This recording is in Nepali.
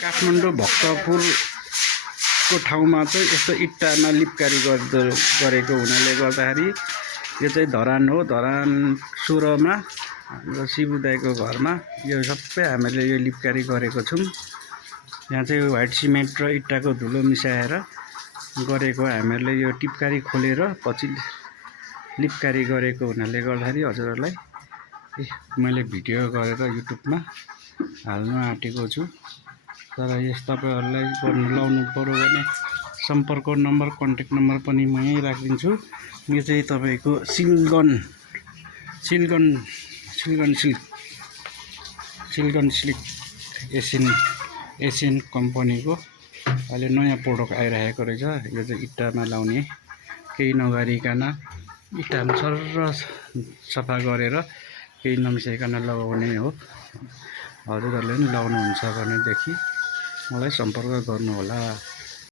काठमाडौँ भक्तपुरको ठाउँमा चाहिँ यस्तो इट्टामा लिपकारी गरेको हुनाले गर्दाखेरि यो चाहिँ धरान हो। धरान 16 मा हाम्रो शिव दाइको घरमा यो सबै हामीले यो लिपकारी गरेको छौँ। यहाँ चाहिँ व्हाइट सिमेन्ट र इट्टाको धुलो मिसाएर गरेको हामीहरूले यो टिपकारी खोलेर पछि लिपकारी गरेको हुनाले गर्दाखेरि हजुरहरूलाई मैले भिडियो गरेर युट्युबमा हाल्न आँटेको छु। तर यस तपाईहरुलाई गर्नु लाउनु पर्यो भने सम्पर्क नम्बर कन्ट्याक्ट नम्बर पनि म यही राखिदिन्छु। यो चाहिँ तपाईको सिल्क एसियन कम्पनीको अहिले नयाँ प्रोडक्ट आइरहेको रहेछ। यो चाहिँ इट्टामा लाउने केही नगरिकन इट्टामा सरर सफा गरेर केही नमिसाइकन लगाउने हो। हजुरहरूले पनि लाउनुहुन्छ भनेदेखि मलाई सम्पर्क गर्नुहोला।